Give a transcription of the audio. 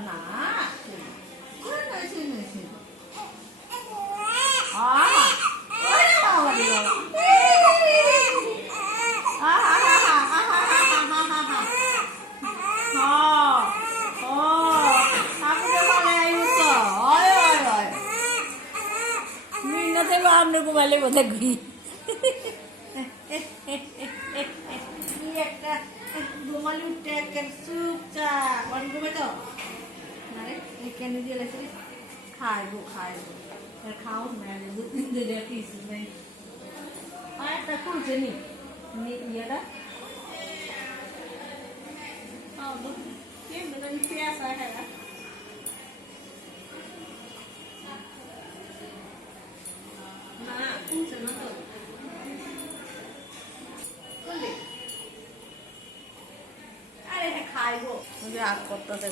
না আমরা ঘুমালে বোধহয় ঘুরি একটা ঘুমালে উঠে একটা চুপচাপ অনেক ঘুমে তো আরে এখানে দিয়ে লেখে খাইবো খাও না দু তিন দিন পিস নেই আর একটা খুলছে নি ইয়েটা কি মানে পেঁয়াজ আছে না খুলছে না তো আরে খাইবো রাগ করতে